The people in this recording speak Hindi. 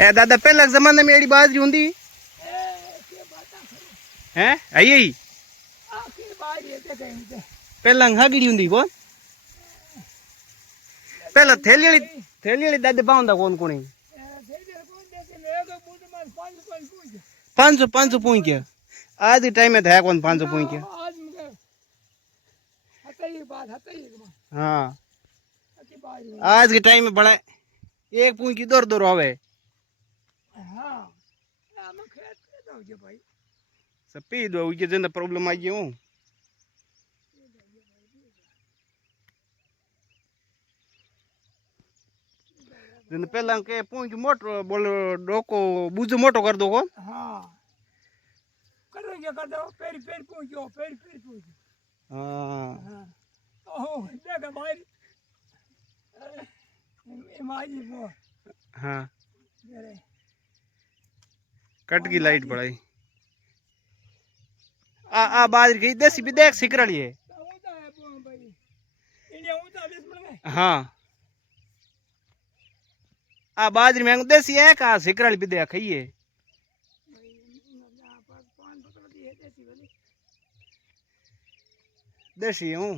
ए दादा पहला जमाने में एड़ी बाजरी हुंदी हैं आई आई पहला हागड़ी हुंदी कोन पहला थैली वाली दादे पाउंदा कौन कोनी 500 पूई के आज के टाइम में था कौन 500 पूई के हाँ आज के टाइम में बड़ा एक पूई की दौर दौर आवे सब पी दो ये जिंदा प्रॉब्लम आई हूँ जिंदा पहला के पूई की मोटर बोलो डोको बुझ मोटो कर दो कौन हाँ करेंगे कर दो पेरी पेरी पूछो पेरी पेरी पूछो हाँ ओह देखा भाई इमाजी वो हाँ कट की लाइट पड़ाई आ बाजरी की देसी भी देख सिक रही है हाँ आ बाजरी में देसी है का सिक रही भी दे खाइए देसी हूँ